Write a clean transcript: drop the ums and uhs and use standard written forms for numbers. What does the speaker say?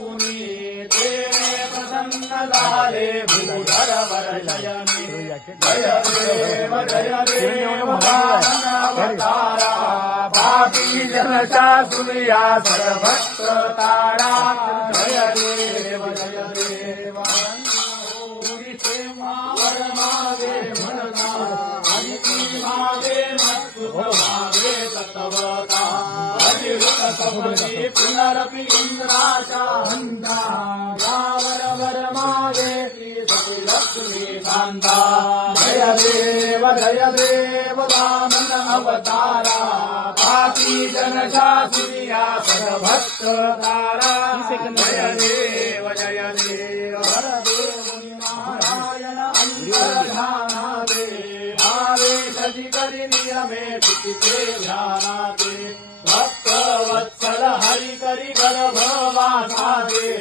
तेने प्रसन्न झाले भूधर वर्षयनी जय देव अवतारा पापी जनशा सुनिया सर्वभक्त तारा जय देव मावर मागे म्हणता हरिती मागे मत्सुभ मागे तत्वता अजित सपदी पुनरपि इंद्राचा हंता यावर वर मागे श्री सती लक्ष्मी कांता जय देव वामन अवतारा पापी जनशा सुनिया सर्वभक्त तारा जय देव नारायण अंतर्धानादे भावे सजिकरि नियमे चित्ते ध्यानादे भक्त वत्सल हरि करि गर्भवासादे